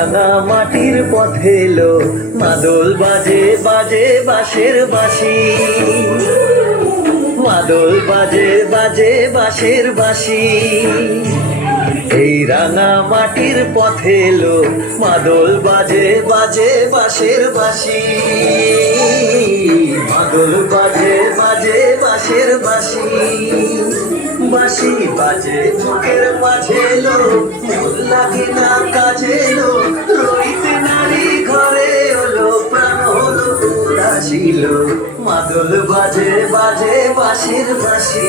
রাঙা মাটির পথে এলো মাদল বাজে বাজে বাঁশের বাঁশি, মাদল বাজে বাজে বাঁশের বাঁশি। এই রাঙা মাটির পথে এলো মাদল বাজে বাজে বাঁশের বাঁশি, মাদল বাজে বাজে বাঁশের বাঁশি। বাঁশি বাজে বুকের মাঝে লো, মন লাগে না কাজে লো, রইতে নারী ঘরে হলো প্রাণ হলো উদাসীল। মাদল বাজে বাজে বাঁশের বাঁশি।